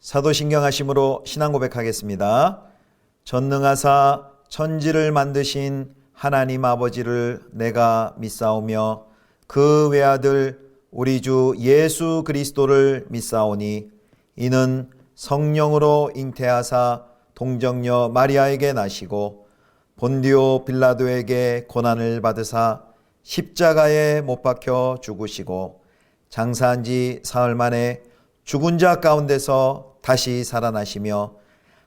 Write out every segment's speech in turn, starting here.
사도신경하심으로 신앙 고백하겠습니다. 전능하사 천지를 만드신 하나님 아버지를 내가 믿사오며 그 외아들 우리 주 예수 그리스도를 믿사오니 이는 성령으로 잉태하사 동정녀 마리아에게 나시고 본디오 빌라도에게 고난을 받으사 십자가에 못 박혀 죽으시고 장사한 지 사흘 만에 죽은 자 가운데서 다시 살아나시며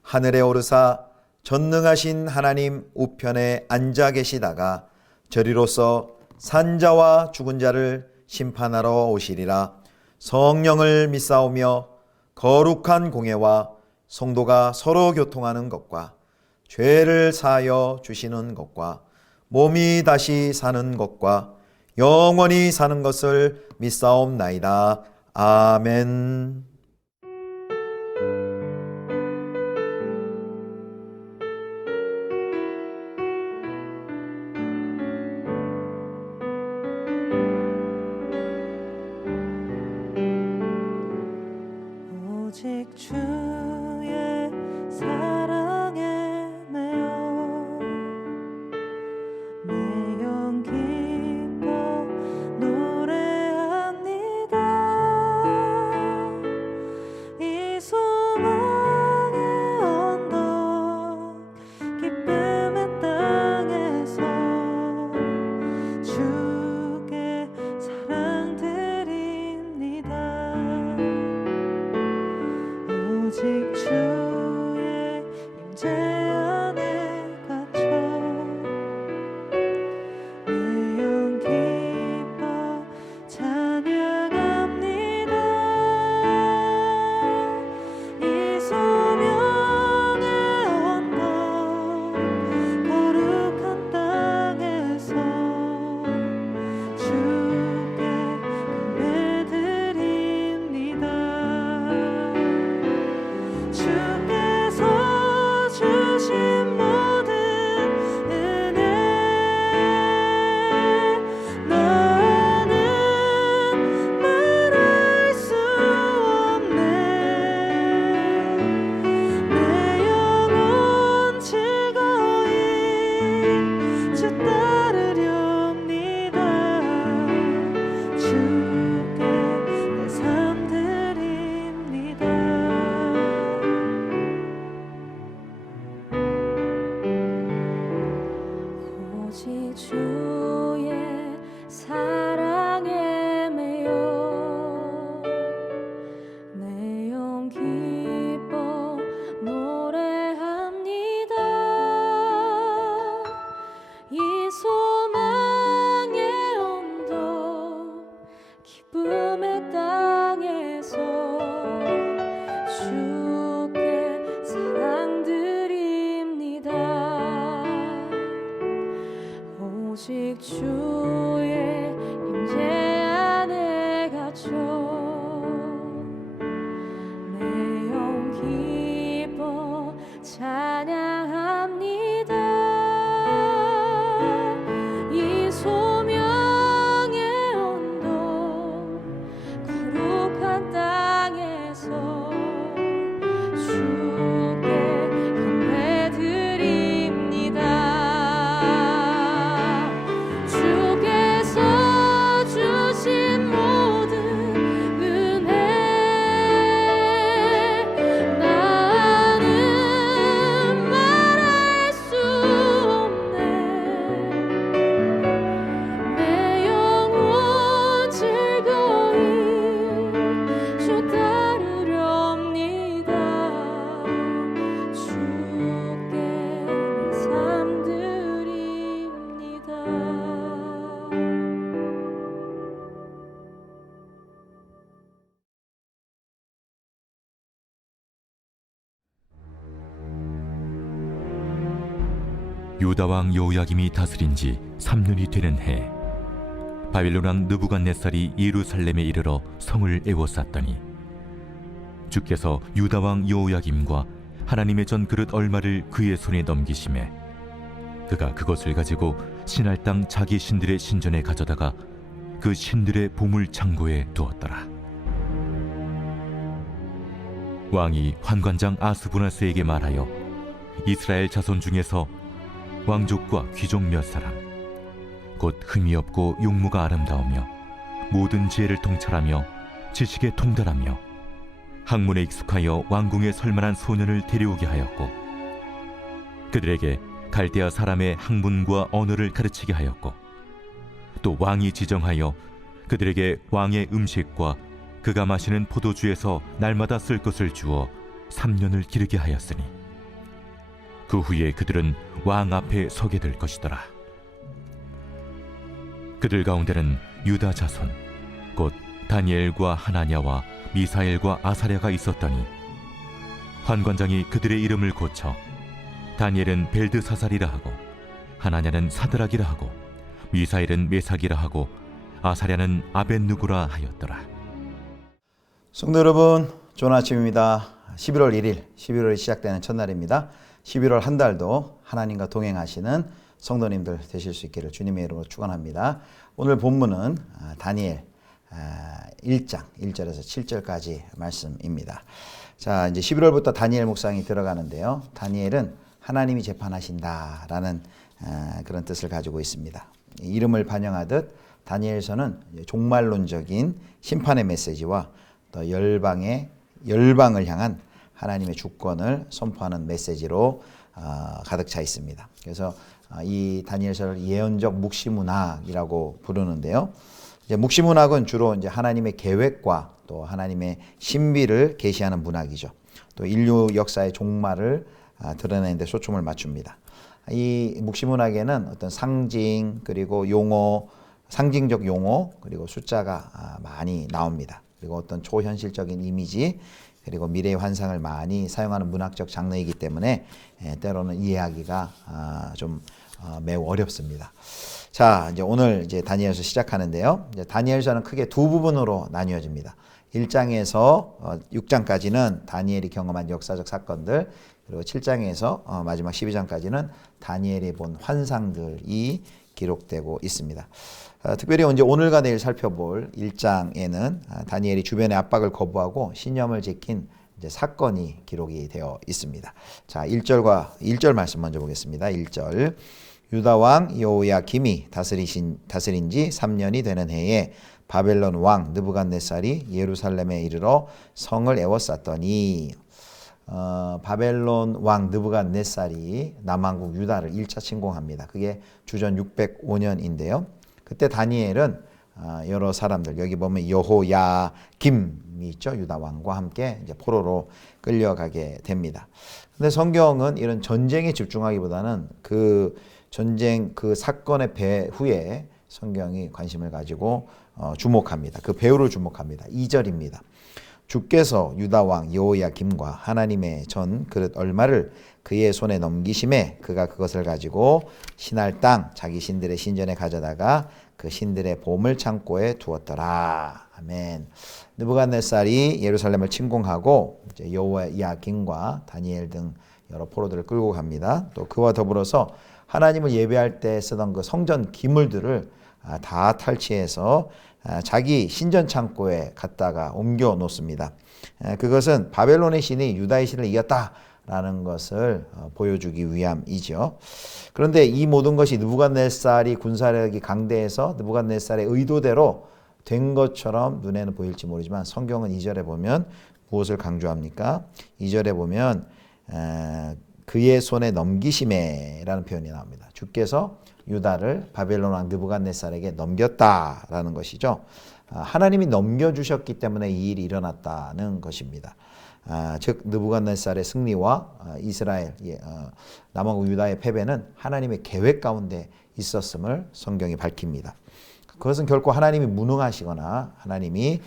하늘에 오르사 전능하신 하나님 우편에 앉아 계시다가 저리로서 산자와 죽은 자를 심판하러 오시리라. 성령을 믿사오며 거룩한 공예와 성도가 서로 교통하는 것과 죄를 사하여 주시는 것과 몸이 다시 사는 것과 영원히 사는 것을 믿사옵나이다. 아멘. 오직 주의 사랑에 매여 내 영 기뻐 노래합니다. 이 소망의 언덕 기쁨의 땅에서 주께 사랑 드립니다. 오직 주의 임재 안에 갇혀 내 영 기뻐 찬양합니다. 이 소명의 언덕 거룩한 땅에서 주께 예배드립니다. 주께서 주신 모든 은혜 나는 말할 수 없네. 내 영혼 즐거이 주 따르렵니다. 주께 내 삶 드립니다. 오직 주의 사랑에 매여 내 영 기뻐 노래합니다. 이 소망의 언덕 기쁨의 땅에서 주께 사랑 드립니다. 오직 주의 임재 안에 갇혀 내 영 기뻐 찬양합니다. 이 소명의 언덕 거룩한 땅에서 주께 예배드립니다. 주께서 주신 모든 은혜 나는 말할 수 없네. 내 영혼 즐거이 주 따르렵니다. 주께 내 삶 드립니다. 유다 왕 여호야김이 다스린 지 3년이 되는 해, 바빌론 왕 느부갓네살이 예루살렘에 이르러 성을 에워쌌더니 주께서 유다 왕 여호야김과 하나님의 전 그릇 얼마를 그의 손에 넘기심에 그가 그것을 가지고 신할 땅 자기 신들의 신전에 가져다가 그 신들의 보물 창고에 두었더라. 왕이 환관장 아스부나스에게 말하여 이스라엘 자손 중에서 왕족과 귀족 몇 사람 곧 흠이 없고 용모가 아름다우며 모든 지혜를 통찰하며 지식에 통달하며 학문에 익숙하여 왕궁에 설만한 소년을 데려오게 하였고 그들에게 갈대아 사람의 학문과 언어를 가르치게 하였고 또 왕이 지정하여 그들에게 왕의 음식과 그가 마시는 포도주에서 날마다 쓸 것을 주어 3년을 기르게 하였으니 그 후에 그들은 왕 앞에 서게 될 것이더라. 그들 가운데는 유다 자손 곧 다니엘과 하나냐와 미사엘과 아사랴가 있었더니 환관장이 그들의 이름을 고쳐 다니엘은 벨드사살이라 하고 하나냐는 사드락이라 하고 미사엘은 메삭이라 하고 아사랴는 아벳누고라 하였더라. 성도 여러분, 좋은 아침입니다. 11월 1일, 11월이 시작되는 첫날입니다. 11월 한 달도 하나님과 동행하시는 성도님들 되실 수 있기를 주님의 이름으로 축원합니다. 오늘 본문은 다니엘 1장 1절에서 7절까지 말씀입니다. 자, 이제 11월부터 다니엘 묵상이 들어가는데요. 다니엘은 하나님이 재판하신다라는 그런 뜻을 가지고 있습니다. 이름을 반영하듯 다니엘서는 종말론적인 심판의 메시지와 또 열방을 향한 하나님의 주권을 선포하는 메시지로 가득 차 있습니다. 그래서 이 다니엘서를 예언적 묵시문학이라고 부르는데요. 이제 묵시문학은 주로 이제 하나님의 계획과 또 하나님의 신비를 계시하는 문학이죠. 또 인류 역사의 종말을 드러내는 데 초점을 맞춥니다. 이 묵시문학에는 어떤 상징 그리고 용어, 상징적 용어 그리고 숫자가 많이 나옵니다. 그리고 어떤 초현실적인 이미지 그리고 미래의 환상을 많이 사용하는 문학적 장르이기 때문에 때로는 이해하기가 좀 매우 어렵습니다. 자, 이제 오늘 이제 다니엘서 시작하는데요. 이제 다니엘서는 크게 두 부분으로 나뉘어집니다. 1장에서 6장까지는 다니엘이 경험한 역사적 사건들, 그리고 7장에서 마지막 12장까지는 다니엘이 본 환상들이 기록되고 있습니다. 특별히 이제 오늘과 내일 살펴볼 1장에는 다니엘이 주변의 압박을 거부하고 신념을 지킨 이제 사건이 기록이 되어 있습니다. 자, 1절 말씀 먼저 보겠습니다. 1절. 유다 왕 여호야김이 다스린 지 3년이 되는 해에 바벨론 왕 느부갓네살이 예루살렘에 이르러 성을 에워쌌더니 바벨론 왕 느부갓네살이 남왕국 유다를 1차 침공합니다. 그게 주전 605년인데요. 그때 다니엘은 여러 사람들, 여기 보면 여호야김이 있죠. 유다 왕과 함께 이제 포로로 끌려가게 됩니다. 근데 성경은 이런 전쟁에 집중하기보다는 그 전쟁 그 사건의 배후에 성경이 관심을 가지고 주목합니다. 그 배후를 주목합니다. 2절입니다. 주께서 유다 왕 여호야김과 하나님의 전 그릇 얼마를 그의 손에 넘기심에 그가 그것을 가지고 신할 땅 자기 신들의 신전에 가져다가 그 신들의 보물 창고에 두었더라. 아멘. 느부갓네살이 예루살렘을 침공하고 이제 여호야김과 다니엘 등 여러 포로들을 끌고 갑니다. 또 그와 더불어서 하나님을 예배할 때 쓰던 그 성전 기물들을 다 탈취해서 자기 신전 창고에 갖다가 옮겨 놓습니다. 그것은 바벨론의 신이 유다의 신을 이겼다라는 것을 보여주기 위함이죠. 그런데 이 모든 것이 느부갓네살이 군사력이 강대해서 느부갓네살의 의도대로 된 것처럼 눈에는 보일지 모르지만 성경은 2절에 보면 무엇을 강조합니까? 2절에 보면 그의 손에 넘기심에라는 표현이 나옵니다. 주께서 유다를 바벨론 왕 느부갓네살에게 넘겼다라는 것이죠. 하나님이 넘겨주셨기 때문에 이 일이 일어났다는 것입니다. 즉 느부갓네살의 승리와 이스라엘 남왕국 유다의 패배는 하나님의 계획 가운데 있었음을 성경이 밝힙니다. 그것은 결코 하나님이 무능하시거나 하나님이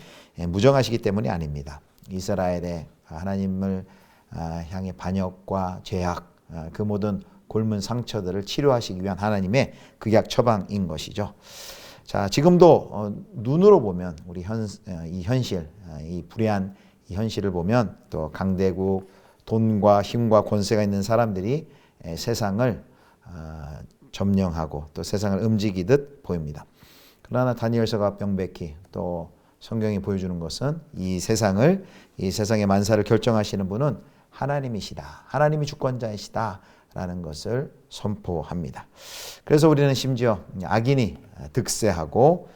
무정하시기 때문이 아닙니다. 이스라엘의 하나님을 향해 반역과 죄악 그 모든 골문 상처들을 치료하시기 위한 하나님의 극약 처방인 것이죠. 자, 지금도 눈으로 보면 우리 이 현실, 이 불의한 이 현실을 보면 또 강대국, 돈과 힘과 권세가 있는 사람들이 세상을 점령하고 또 세상을 움직이듯 보입니다. 그러나 다니엘서가 명백히 또 성경이 보여주는 것은 이 세상의 만사를 결정하시는 분은 하나님이시다. 하나님이 주권자이시다. 라는 것을 선포합니다. 그래서 우리는 심지어 악인이 득세하고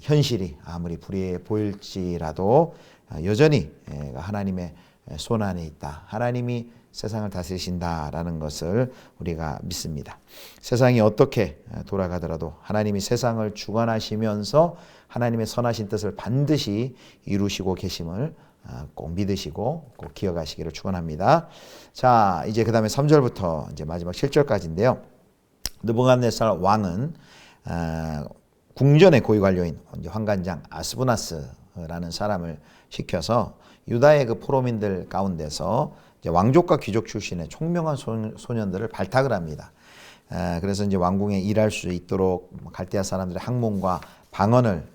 현실이 아무리 불의해 보일지라도 여전히 하나님의 손 안에 있다. 하나님이 세상을 다스리신다라는 것을 우리가 믿습니다. 세상이 어떻게 돌아가더라도 하나님이 세상을 주관하시면서 하나님의 선하신 뜻을 반드시 이루시고 계심을 꼭 믿으시고 꼭 기억하시기를 축원합니다. 자, 이제 그 다음에 3절부터 이제 마지막 7절까지인데요. 느부갓네살 왕은 궁전의 고위 관료인 환관장 아스부나스라는 사람을 시켜서 유다의 그 포로민들 가운데서 이제 왕족과 귀족 출신의 총명한 소년들을 발탁을 합니다. 그래서 이제 왕궁에 일할 수 있도록 갈대아 사람들의 학문과 방언을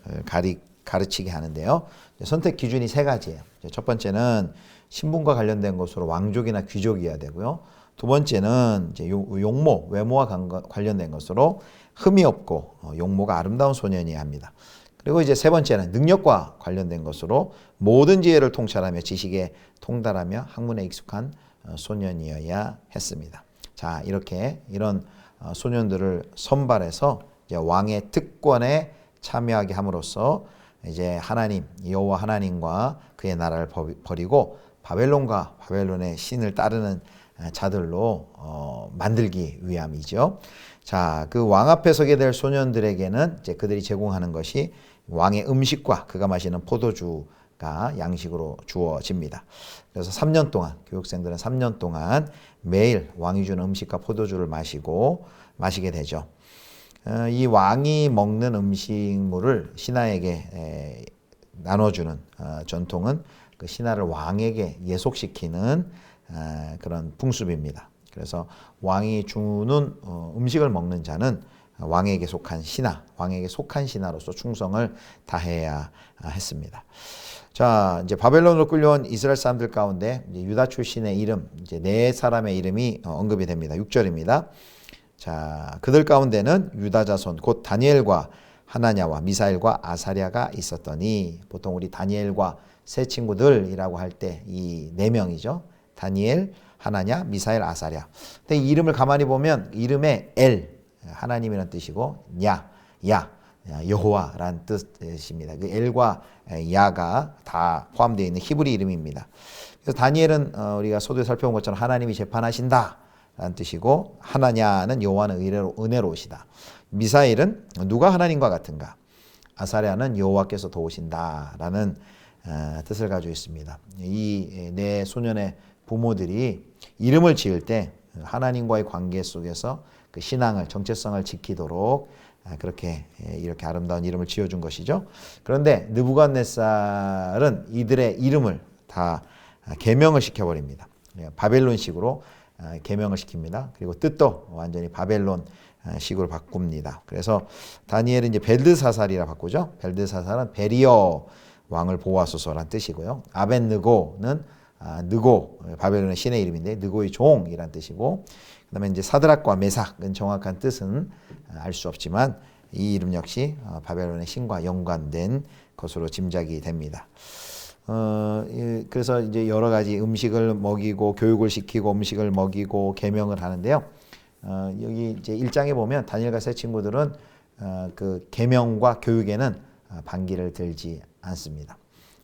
가르치게 하는데요. 선택 기준이 세 가지예요. 첫 번째는 신분과 관련된 것으로 왕족이나 귀족이어야 되고요. 두 번째는 이제 용모, 외모와 관련된 것으로 흠이 없고 용모가 아름다운 소년이어야 합니다. 그리고 이제 세 번째는 능력과 관련된 것으로 모든 지혜를 통찰하며 지식에 통달하며 학문에 익숙한 소년이어야 했습니다. 자, 이런 소년들을 선발해서 이제 왕의 특권에 참여하게 함으로써 이제 하나님 여호와 하나님과 그의 나라를 버리고 바벨론과 바벨론의 신을 따르는 자들로 만들기 위함이죠. 자, 그 왕 앞에 서게 될 소년들에게는 이제 그들이 제공하는 것이 왕의 음식과 그가 마시는 포도주가 양식으로 주어집니다. 그래서 3년 동안 교육생들은 3년 동안 매일 왕이 주는 음식과 포도주를 마시게 되죠. 이 왕이 먹는 음식물을 신하에게 나눠주는 전통은 그 신하를 왕에게 예속시키는 그런 풍습입니다. 그래서 왕이 주는 음식을 먹는 자는 왕에게 속한 신하로서 충성을 다해야 했습니다. 자, 이제 바벨론으로 끌려온 이스라엘 사람들 가운데 이제 유다 출신의 이름, 이제 네 사람의 이름이 언급이 됩니다. 6절입니다. 자, 그들 가운데는 유다 자손 곧 다니엘과 하나냐와 미사엘과 아사랴가 있었더니, 보통 우리 다니엘과 세 친구들이라고 할 때 이 네 명이죠. 다니엘, 하나냐, 미사엘, 아사랴. 근데 이 이름을 가만히 보면 이름에 엘, 하나님이라는 뜻이고 여호와라는 뜻입니다. 그 엘과 야가 다 포함되어 있는 히브리 이름입니다. 그래서 다니엘은 우리가 서두에 살펴본 것처럼 하나님이 재판하신다 라는 뜻이고, 하나냐는 여호와는 은혜로우시다. 미사엘은 누가 하나님과 같은가, 아사랴는 여호와께서 도우신다 라는 뜻을 가지고 있습니다. 이 네 소년의 부모들이 이름을 지을 때 하나님과의 관계 속에서 그 신앙을, 정체성을 지키도록 이렇게 아름다운 이름을 지어준 것이죠. 그런데 느부갓네살은 이들의 이름을 다 계명을 시켜버립니다. 바벨론식으로 계명을 시킵니다. 그리고 뜻도 완전히 바벨론식으로 바꿉니다. 그래서 다니엘은 이제 벨드사살이라 바꾸죠. 벨드사살은 베리어 왕을 보호하소서란 뜻이고요. 아벤느고는 느고, 바벨론의 신의 이름인데 느고의 종이란 뜻이고, 그다음에 이제 사드락과 메삭은 정확한 뜻은 알 수 없지만 이 이름 역시 바벨론의 신과 연관된 것으로 짐작이 됩니다. 그래서 이제 여러 가지 음식을 먹이고 교육을 시키고 음식을 먹이고 계명을 하는데요. 여기 이제 1장에 보면 다니엘과 세 친구들은 그 계명과 교육에는 반기를 들지 않습니다.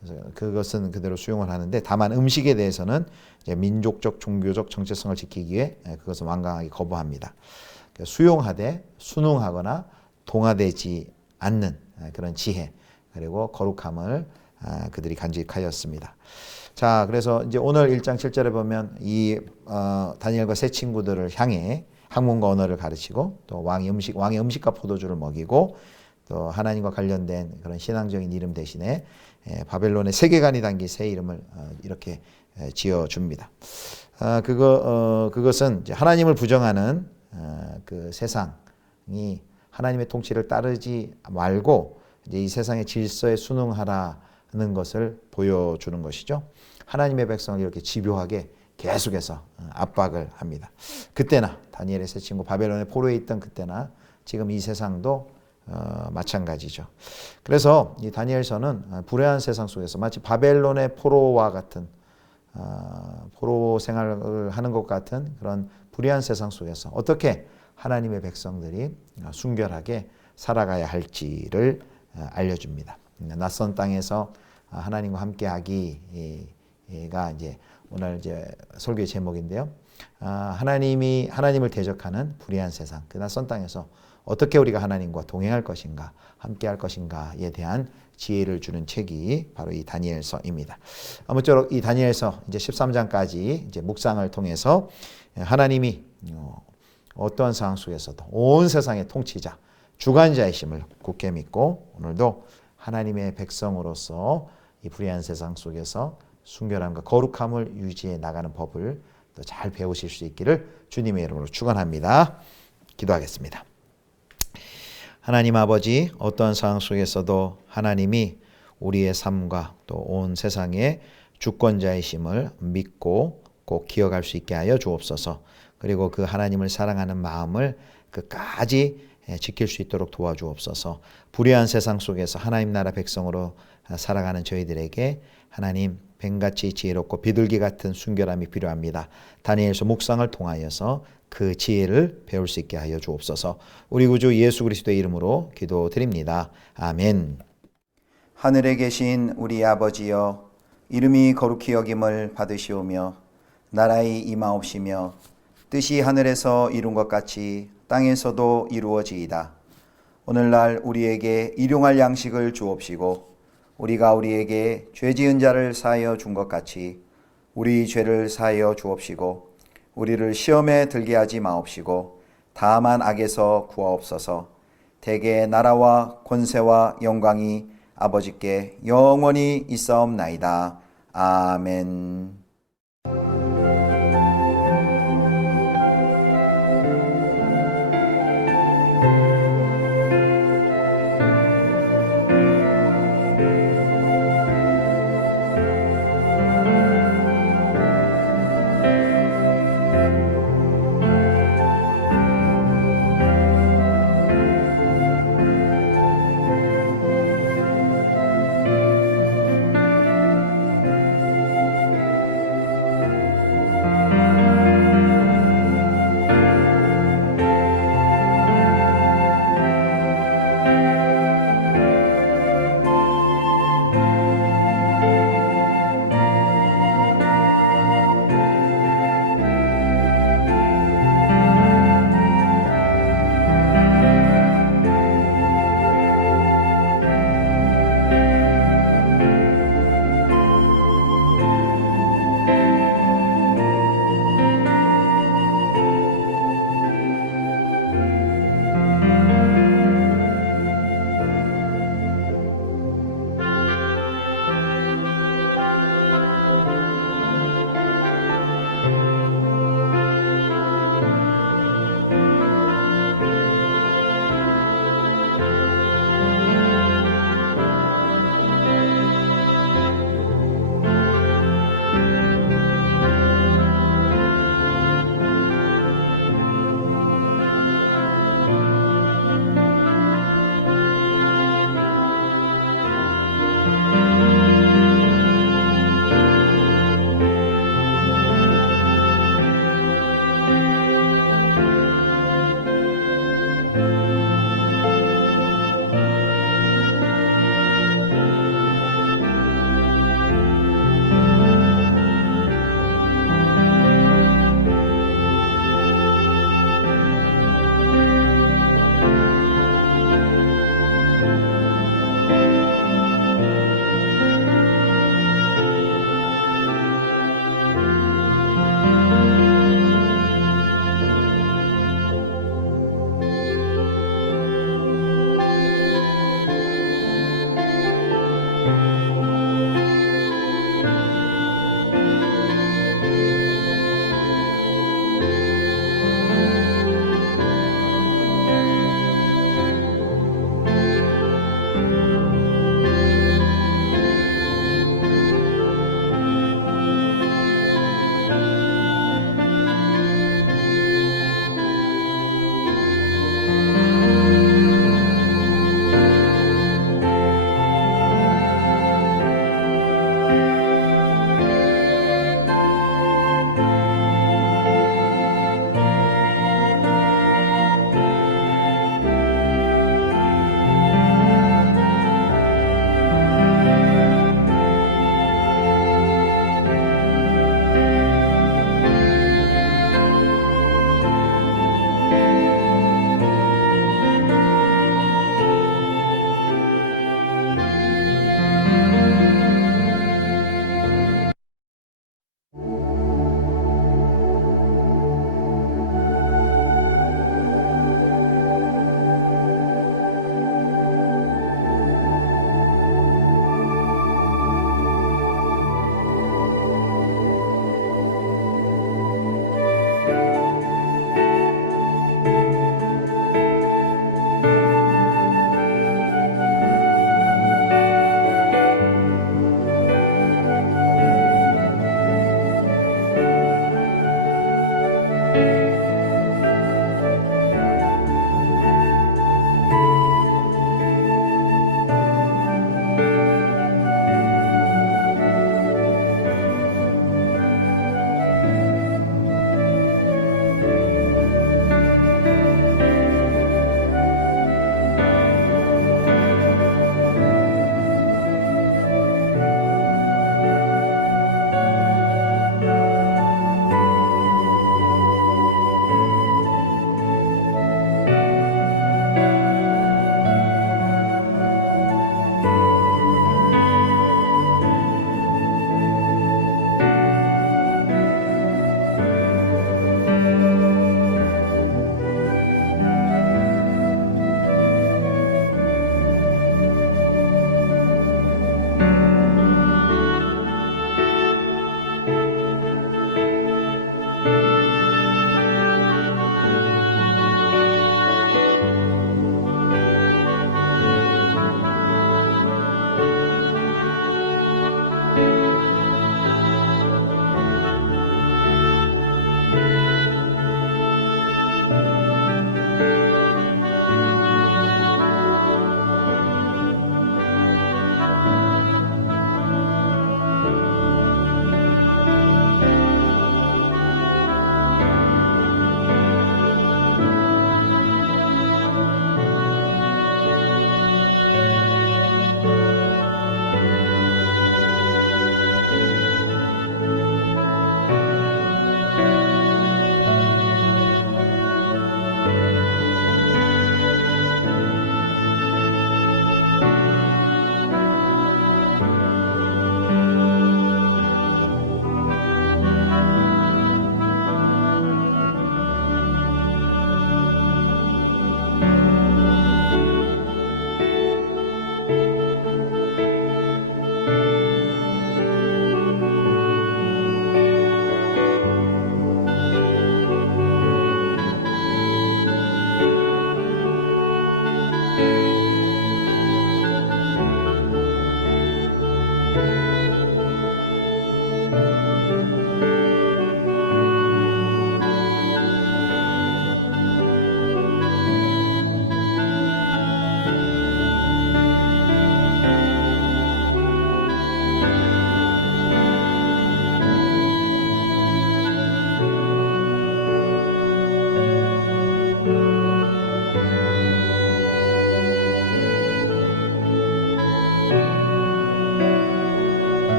그래서 그것은 그대로 수용을 하는데, 다만 음식에 대해서는 이제 민족적, 종교적 정체성을 지키기 위해 그것을 완강하게 거부합니다. 수용하되 순응하거나 동화되지 않는 그런 지혜, 그리고 거룩함을 그들이 간직하였습니다. 자, 그래서 이제 오늘 1장 7절에 보면 이 다니엘과 세 친구들을 향해 학문과 언어를 가르치고, 또 왕의 음식과 포도주를 먹이고, 또 하나님과 관련된 그런 신앙적인 이름 대신에 바벨론의 세계관이 담긴 새 이름을 이렇게 지어줍니다. 그것은 이제 하나님을 부정하는 그 세상이 하나님의 통치를 따르지 말고 이제 이 세상의 질서에 순응하라는 것을 보여주는 것이죠. 하나님의 백성을 이렇게 집요하게 계속해서 압박을 합니다. 그때나 다니엘의 세 친구 바벨론의 포로에 있던 그때나 지금 이 세상도 마찬가지죠. 그래서 이 다니엘서는 불의한 세상 속에서 마치 바벨론의 포로와 같은 포로 생활을 하는 것 같은 그런 불의한 세상 속에서 어떻게 하나님의 백성들이 순결하게 살아가야 할지를 알려줍니다. 낯선 땅에서 하나님과 함께하기가 이제 오늘 이제 설교의 제목인데요. 하나님을 대적하는 불의한 세상, 그 낯선 땅에서 어떻게 우리가 하나님과 동행할 것인가, 함께할 것인가에 대한 지혜를 주는 책이 바로 이 다니엘서입니다. 아무쪼록 이 다니엘서 이제 13장까지 이제 묵상을 통해서 하나님이 어떠한 상황 속에서도 온 세상의 통치자, 주관자이심을 굳게 믿고 오늘도 하나님의 백성으로서 이 불의한 세상 속에서 순결함과 거룩함을 유지해 나가는 법을 또 잘 배우실 수 있기를 주님의 이름으로 축원합니다. 기도하겠습니다. 하나님 아버지, 어떠한 상황 속에서도 하나님이 우리의 삶과 또 온 세상의 주권자이심을 믿고 꼭 기억할 수 있게 하여 주옵소서. 그리고 그 하나님을 사랑하는 마음을 끝까지 지킬 수 있도록 도와주옵소서. 불의한 세상 속에서 하나님 나라 백성으로 살아가는 저희들에게 하나님 뱀같이 지혜롭고 비둘기 같은 순결함이 필요합니다. 다니엘서 묵상을 통하여서 그 지혜를 배울 수 있게 하여 주옵소서. 우리 구주 예수 그리스도의 이름으로 기도드립니다. 아멘. 하늘에 계신 우리 아버지여, 이름이 거룩히 여김을 받으시오며 나라의 임하옵시며 뜻이 하늘에서 이룬 것 같이 땅에서도 이루어지이다. 오늘날 우리에게 일용할 양식을 주옵시고 우리가 우리에게 죄 지은 자를 사하여 준 것 같이 우리 죄를 사하여 주옵시고 우리를 시험에 들게 하지 마옵시고 다만 악에서 구하옵소서. 대개 나라와 권세와 영광이 아버지께 영원히 있사옵나이다. 아멘.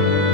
주